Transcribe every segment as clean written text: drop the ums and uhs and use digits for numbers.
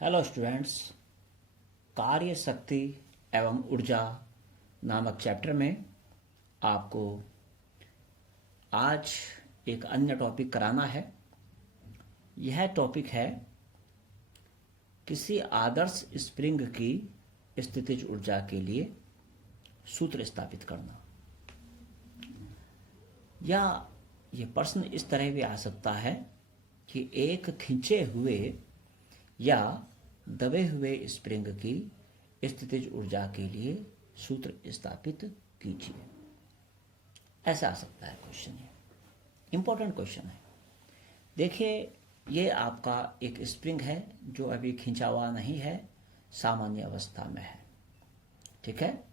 Hello students, कार्य शक्ति एवं ऊर्जा नामक चैप्टर में आपको आज एक अन्य टॉपिक कराना है। यह टॉपिक है किसी आदर्श स्प्रिंग की स्थितिज ऊर्जा के लिए सूत्र स्थापित करना। या ये प्रश्न इस तरह भी आ सकता है कि एक खींचे हुए या दबे हुए स्प्रिंग की स्थितिज ऊर्जा के लिए सूत्र स्थापित कीजिए। ऐसा आ सकता है क्वेश्चन। ये इंपॉर्टेंट क्वेश्चन है। देखिए, ये आपका एक स्प्रिंग है जो अभी खींचा हुआ नहीं है, सामान्य अवस्था में है, ठीक है।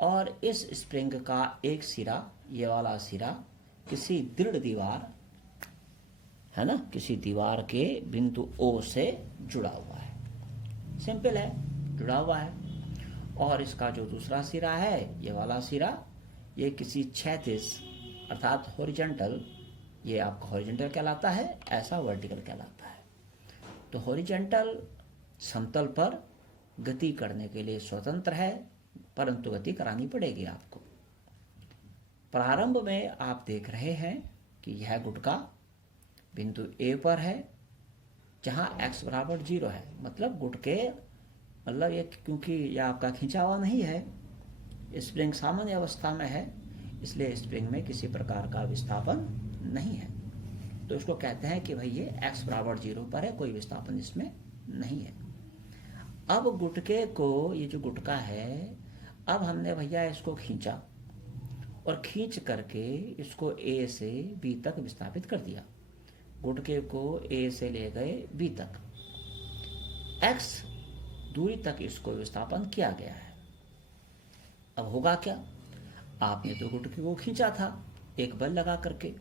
और इस स्प्रिंग का एक सिरा, ये वाला सिरा, किसी दृढ़ दीवार है ना, किसी दीवार के बिंदु O से जुड़ा हुआ है। सिंपल है, जुड़ा हुआ है। और इसका जो दूसरा सिरा है, ये वाला सिरा, ये किसी क्षैतिज अर्थात हॉरिजॉन्टल, ये आपका हॉरिजॉन्टल कहलाता है, ऐसा वर्टिकल कहलाता है। तो हॉरिजॉन्टल समतल पर गति करने के लिए स्वतंत्र है, परंतु गति करानी पड़ेगी आपको। प्रारंभ में आप देख रहे हैं कि यह गुटका बिंदु A पर है, जहाँ x बराबर 0 है। मतलब गुटके, मतलब ये क्योंकि यह आपका खींचा हुआ नहीं है, स्प्रिंग सामान्य अवस्था में है, इसलिए स्प्रिंग में किसी प्रकार का विस्थापन नहीं है। तो इसको कहते हैं कि भाई ये x बराबर 0 पर है, कोई विस्थापन इसमें नहीं है। अब गुटके को, ये जो गुटका है, अब हमने भैया इसको खींचा और खींच करके इसको A से B तक विस्थापित कर दिया। गुटके को A से ले गए B तक, x दूरी तक इसको विस्थापन किया गया है। अब होगा क्या? आपने तो गुटके को खींचा था एक बल लगा करके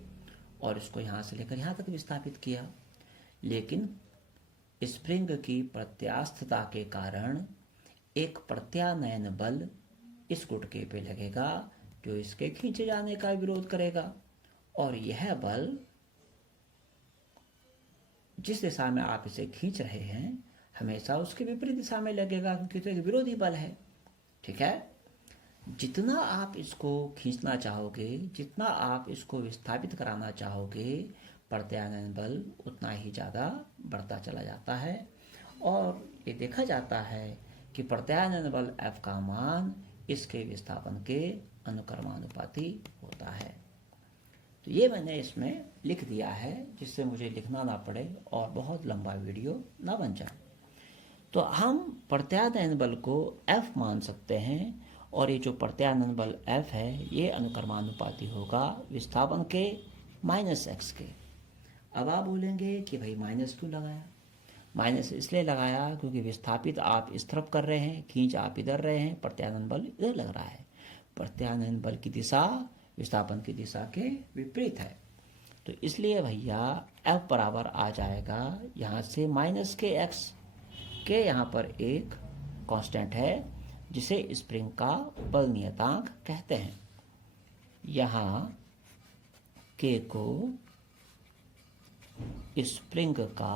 और इसको यहाँ से लेकर यहाँ तक विस्थापित किया, लेकिन स्प्रिंग की प्रत्यास्थता के कारण एक प्रत्यानयन बल इस गुटके पे लगेगा जो इसके खींचे जाने का विरोध करेगा। और यह बल जिस दिशा में आप इसे खींच रहे हैं, हमेशा उसके विपरीत दिशा में लगेगा, क्योंकि तो एक विरोधी बल है, ठीक है। जितना आप इसको खींचना चाहोगे, जितना आप इसको विस्थापित कराना चाहोगे, प्रत्यानयन बल उतना ही ज़्यादा बढ़ता चला जाता है। और ये देखा जाता है कि प्रत्यानयन बल F का मान इसके विस्थापन के अनुक्रमानुपाती होता है। तो ये मैंने इसमें लिख दिया है, जिससे मुझे लिखना ना पड़े और बहुत लंबा वीडियो ना बन जाए। तो हम प्रत्यानयन बल को F मान सकते हैं, और ये जो प्रत्यानयन बल F है, ये अनुक्रमानुपाती होगा विस्थापन के माइनस x के। अब आप बोलेंगे कि भाई माइनस क्यों लगाया? माइनस इसलिए लगाया क्योंकि विस्थापित आप इस तरफ कर रहे हैं, खींच आप इधर रहे हैं, प्रत्यानयन बल इधर लग रहा है। प्रत्यानयन बल की दिशा विस्थापन की दिशा के विपरीत है। तो इसलिए भैया F बराबर आ जाएगा यहाँ से माइनस के x के, यहाँ पर एक कांस्टेंट है जिसे स्प्रिंग का बल नियतांक कहते हैं। यहाँ k को स्प्रिंग का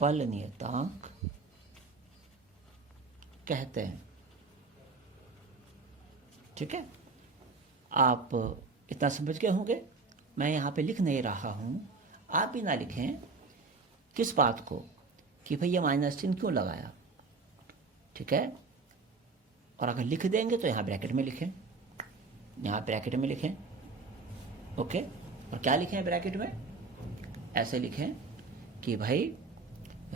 बल नियतांक कहते हैं, ठीक है। आप इतना समझ गए होंगे। मैं यहाँ पे लिख नहीं रहा हूँ, आप भी ना लिखें किस बात को, कि भैया माइनस चिन्ह क्यों लगाया, ठीक है। और अगर लिख देंगे तो यहाँ ब्रैकेट में लिखें, यहाँ ब्रैकेट में लिखें, ओके। और क्या लिखें ब्रैकेट में? ऐसे लिखें कि भाई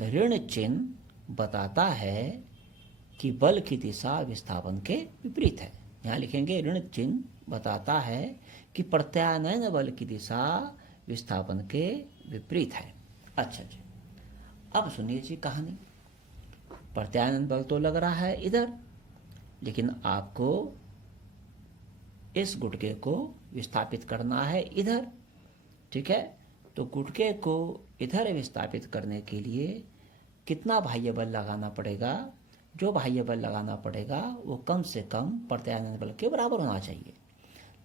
ऋण चिन्ह बताता है कि बल की दिशा विस्थापन के विपरीत है। यहाँ लिखेंगे ऋण चिन्ह बताता है कि प्रत्यानयन बल की दिशा विस्थापन के विपरीत है। अच्छा जी, अब सुनिए जी कहानी। प्रत्यानयन बल तो लग रहा है इधर, लेकिन आपको इस गुटके को विस्थापित करना है इधर, ठीक है। तो गुटके को इधर विस्थापित करने के लिए कितना बाह्य बल लगाना पड़ेगा? जो बाह्य बल लगाना पड़ेगा वो कम से कम प्रत्यानयन बल के बराबर होना चाहिए।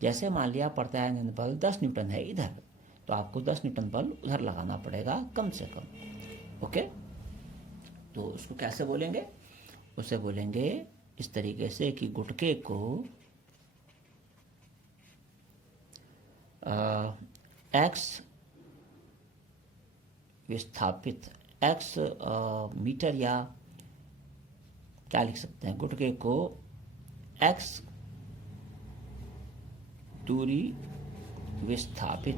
जैसे मान लिया प्रत्यानयन बल 10 न्यूटन है इधर, तो आपको 10 न्यूटन बल उधर लगाना पड़ेगा कम से कम। ओके, तो उसको कैसे बोलेंगे? उसे बोलेंगे इस तरीके से कि गुटके को एक्स विस्थापित, एक्स मीटर, या क्या लिख सकते हैं, गुटके को एक्स दूरी विस्थापित,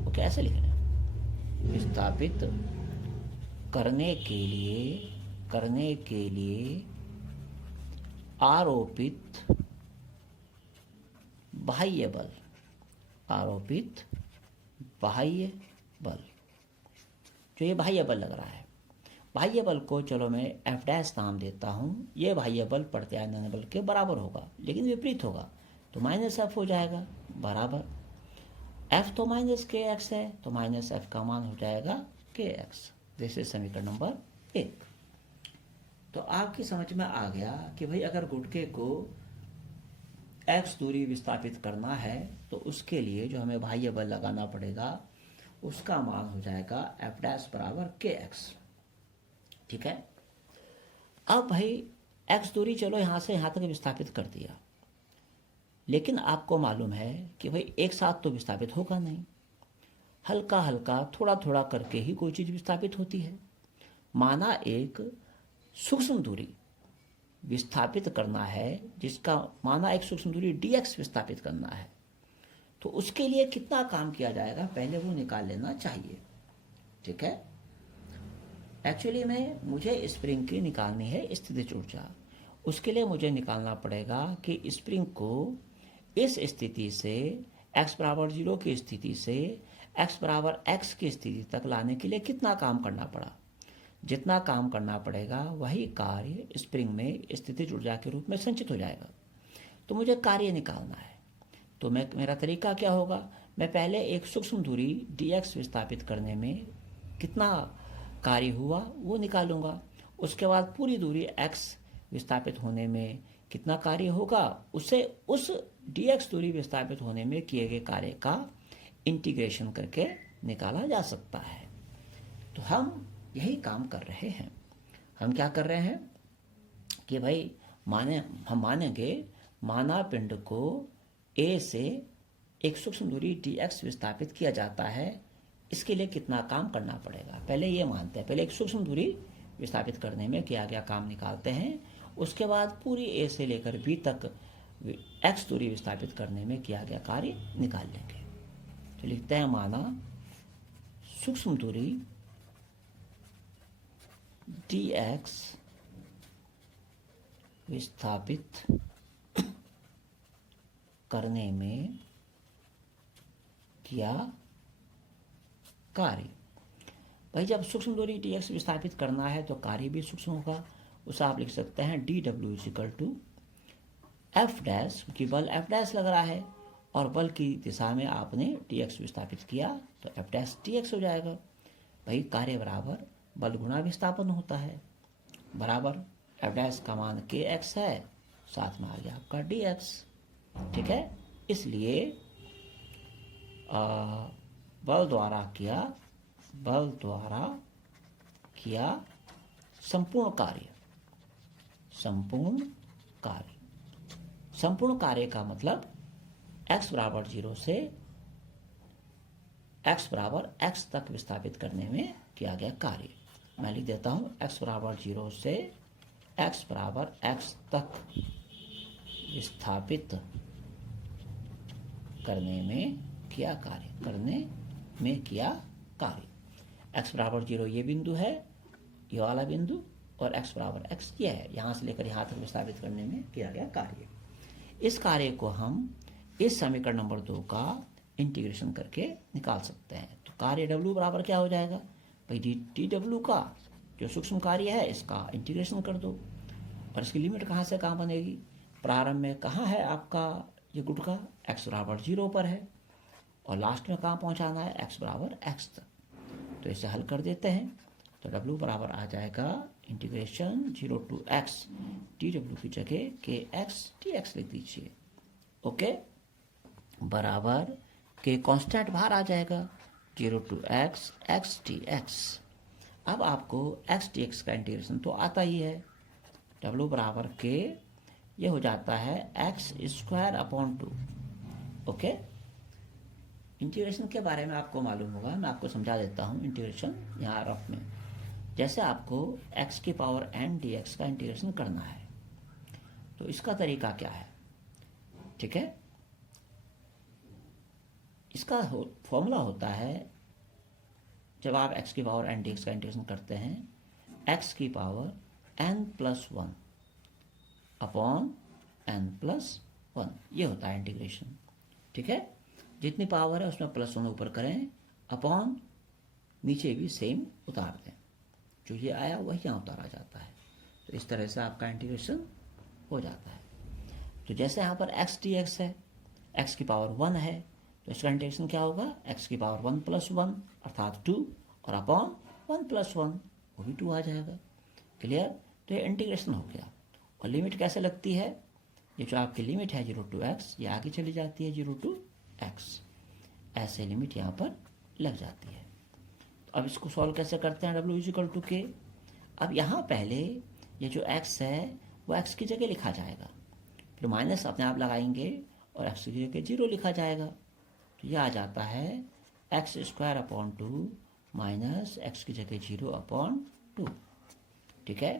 वो कैसे लिख रहे हैं, विस्थापित करने के लिए आरोपित बाह्य बल, आरोपित बाह्य बल, जो ये बाह्य बल लग रहा है, बाह्य बल को चलो मैं एफ डैश नाम देता हूँ। ये बाह्य बल प्रत्यानयन बल के बराबर होगा, लेकिन विपरीत होगा, तो माइनस एफ हो जाएगा बराबर, एफ तो माइनस के एक्स है, तो माइनस एफ का मान हो जाएगा के एक्स। दिस इज समीकरण नंबर 1। तो आपकी समझ में आ गया कि भाई अगर गुटके को एक्स दूरी विस्थापित करना है तो उसके लिए जो हमें बाह्य बल लगाना पड़ेगा उसका मान हो जाएगा एफ डैश बराबर के एक्स। ठीक है, अब भाई एक्स दूरी चलो यहाँ से यहाँ तक विस्थापित कर दिया, लेकिन आपको मालूम है कि भाई एक साथ तो विस्थापित होगा नहीं, हल्का हल्का थोड़ा थोड़ा करके ही कोई चीज़ विस्थापित होती है। माना एक सूक्ष्म दूरी विस्थापित करना है, जिसका माना एक सूक्ष्म दूरी dx विस्थापित करना है, तो उसके लिए कितना काम किया जाएगा पहले वो निकाल लेना चाहिए। ठीक है, एक्चुअली में मुझे स्प्रिंग की निकालनी है स्थितिज ऊर्जा, उसके लिए मुझे निकालना पड़ेगा कि स्प्रिंग को इस स्थिति से x बराबर 0 की स्थिति से x बराबर x की स्थिति तक लाने के लिए कितना काम करना पड़ा। जितना काम करना पड़ेगा वही कार्य स्प्रिंग में स्थितिज ऊर्जा के रूप में संचित हो जाएगा। तो मुझे कार्य निकालना है, तो मेरा तरीका क्या होगा, मैं पहले एक सूक्ष्म दूरी dx विस्थापित करने में कितना कार्य हुआ वो निकालूंगा, उसके बाद पूरी दूरी x विस्थापित होने में कितना कार्य होगा उसे उस dx दूरी विस्थापित होने में किए गए कार्य का इंटीग्रेशन करके निकाला जा सकता है। तो हम यही काम कर रहे हैं। हम क्या कर रहे हैं कि भाई हम मानेंगे माना पिंड को A से एक सूक्ष्म दूरी dx विस्थापित किया जाता है, इसके लिए कितना काम करना पड़ेगा पहले ये मानते हैं। पहले एक सूक्ष्म दूरी विस्थापित करने में किया गया काम निकालते हैं, उसके बाद पूरी A से लेकर B तक x दूरी विस्थापित करने में किया गया कार्य निकाल लेंगे। तो लिखते हैं माना सूक्ष्म दूरी dx विस्थापित करने में किया कार्य। भाई जब सूक्ष्म दूरी dx विस्थापित करना है तो कार्य भी सूक्ष्म होगा, उसे आप लिख सकते हैं dw equal to F dash, क्योंकि बल एफ डैश लग रहा है और बल की दिशा में आपने dx विस्थापित किया तो एफ डैश dx हो जाएगा। भाई कार्य बराबर बल गुणा विस्थापन होता है, बराबर एफ डैश का मान के एक्स है, साथ में आ गया आपका dx। ठीक है, इसलिए बल द्वारा किया संपूर्ण कार्य का मतलब x बराबर 0 से x बराबर x तक विस्थापित करने में किया गया कार्य। मैं लिख देता हूँ x बराबर 0 से x बराबर x तक विस्थापित करने में किया कार्य। x बराबर 0 ये बिंदु है, ये वाला बिंदु, और x बराबर x ये है, यहाँ से लेकर यहाँ तक विस्थापित करने में किया गया कार्य। इस कार्य को हम इस समीकरण नंबर 2 का इंटीग्रेशन करके निकाल सकते हैं। तो कार्य W बराबर क्या हो जाएगा, भाई dW का जो सूक्ष्म कार्य है इसका इंटीग्रेशन कर दो, और इसकी लिमिट कहाँ से कहाँ बनेगी, प्रारंभ में कहाँ है आपका ये गुटका x बराबर 0 पर है, और लास्ट में कहाँ पहुँचाना है x बराबर x तक। तो इसे हल कर देते हैं, तो W बराबर आ जाएगा इंटीग्रेशन 0 to x dW की जगह के x dx लिख दीजिए। ओके, बराबर के कांस्टेंट बाहर आ जाएगा 0 to x x dx। अब आपको एक्स डी एक्स का इंटीग्रेशन तो आता ही है, डब्ल्यू बराबर के, ये हो जाता है x square upon 2। Okay, integration के बारे में आपको मालूम होगा, मैं आपको समझा देता हूँ इंटीग्रेशन यहाँ रफ में। जैसे आपको x की पावर n dx का इंटीग्रेशन करना है, तो इसका तरीका क्या है, ठीक है। इसका फॉर्मूला होता है, जब आप x की पावर n dx का इंटीग्रेशन करते हैं, x की पावर n+1 अपॉन n+1, ये होता है इंटीग्रेशन, ठीक है। जितनी पावर है उसमें +1 ऊपर करें, अपॉन नीचे भी सेम उतार दें, जो ये आया वही यहाँ उतारा जाता है। तो इस तरह से आपका इंटीग्रेशन हो जाता है। तो जैसे यहाँ पर x dx है, x की पावर 1 है, तो इसका इंटीग्रेशन क्या होगा, x की पावर 1+1 अर्थात 2 और अपॉन 1+1, वो भी 2 आ जाएगा। क्लियर। तो ये इंटीग्रेशन हो गया। और लिमिट कैसे लगती है, ये जो आपकी लिमिट है 0 to x, ये आगे चली जाती है 0 to x, ऐसे लिमिट यहाँ पर लग जाती है। तो अब इसको सॉल्व कैसे करते हैं, w = k। अब यहाँ पहले ये जो x है वो x की जगह लिखा जाएगा, फिर माइनस अपने आप लगाएंगे और x की जगह 0 लिखा जाएगा। तो ये आ जाता है x² माइनस x की जगह 0/2, ठीक है।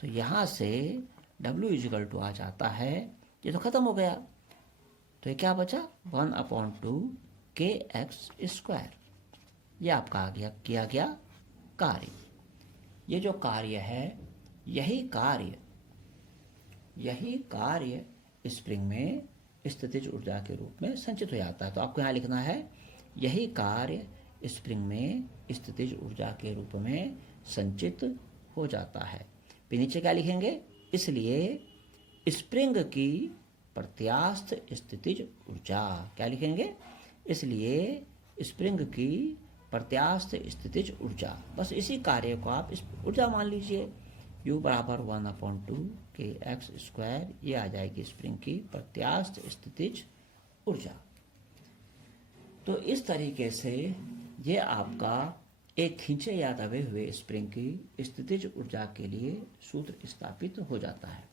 तो यहाँ से w आ जाता है, ये तो खत्म हो गया, तो ये क्या बचा 1/2 kx²। ये आपका आ गया, किया गया कार्य। ये जो कार्य है, यही कार्य स्प्रिंग में स्थितिज ऊर्जा के रूप में संचित हो जाता है। तो आपको यहाँ लिखना है, यही कार्य स्प्रिंग में स्थितिज ऊर्जा के रूप में संचित हो जाता है। फिर नीचे क्या लिखेंगे, इसलिए स्प्रिंग की प्रत्यास्थ स्थितिज ऊर्जा, क्या लिखेंगे, इसलिए स्प्रिंग की प्रत्यास्थ स्थितिज ऊर्जा, बस इसी कार्य को आप इस ऊर्जा मान लीजिए, U बराबर 1/2 kx², ये आ जाएगी स्प्रिंग की प्रत्यास्थ स्थितिज ऊर्जा। तो इस तरीके से ये आपका एक खींचे या दबे हुए स्प्रिंग की स्थितिज ऊर्जा के लिए सूत्र स्थापित हो जाता है।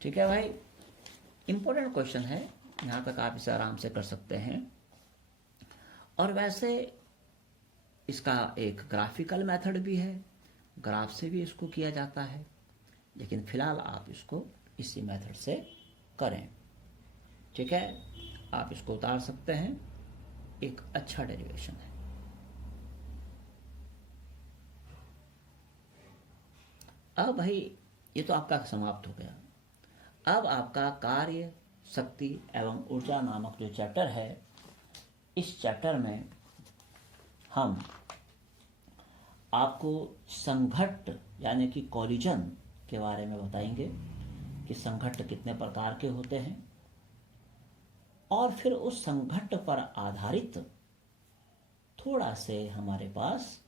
ठीक है भाई, इंपॉर्टेंट क्वेश्चन है, यहाँ तक आप इसे आराम से कर सकते हैं। और वैसे इसका एक ग्राफिकल मेथड भी है, ग्राफ से भी इसको किया जाता है, लेकिन फिलहाल आप इसको इसी मेथड से करें। ठीक है, आप इसको उतार सकते हैं, एक अच्छा डेरिवेशन है। अब भाई ये तो आपका समाप्त हो गया। अब आपका कार्य, शक्ति एवं ऊर्जा नामक जो चैप्टर है, इस चैप्टर में हम आपको संघट्ट यानी कि कॉलिजन के बारे में बताएंगे कि संघट्ट कितने प्रकार के होते हैं, और फिर उस संघट्ट पर आधारित थोड़ा से हमारे पास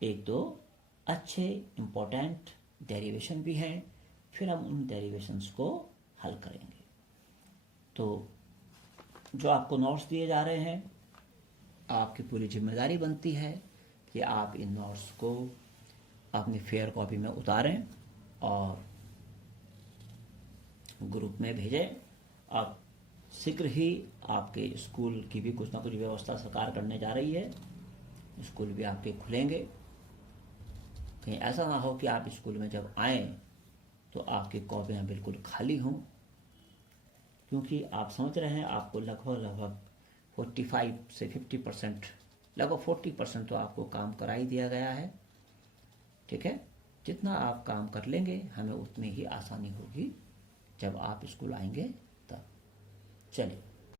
एक दो अच्छे इम्पोर्टेंट डेरिवेशन भी हैं, फिर हम उन डेरिवेशंस को हल करेंगे। तो जो आपको नोट्स दिए जा रहे हैं, आपकी पूरी जिम्मेदारी बनती है कि आप इन नोट्स को अपनी फेयर कॉपी में उतारें और ग्रुप में भेजें। अब शीघ्र ही आपके स्कूल की भी कुछ ना कुछ व्यवस्था सरकार करने जा रही है, स्कूल भी आपके खुलेंगे। कहीं ऐसा ना हो कि आप स्कूल में जब आएँ तो आपकी कॉपियाँ बिल्कुल खाली हों, क्योंकि आप समझ रहे हैं आपको लगभग 45 से 50%, लगभग 40% तो आपको काम करा ही दिया गया है। ठीक है, जितना आप काम कर लेंगे हमें उतनी ही आसानी होगी जब आप स्कूल आएंगे तब। चलिए।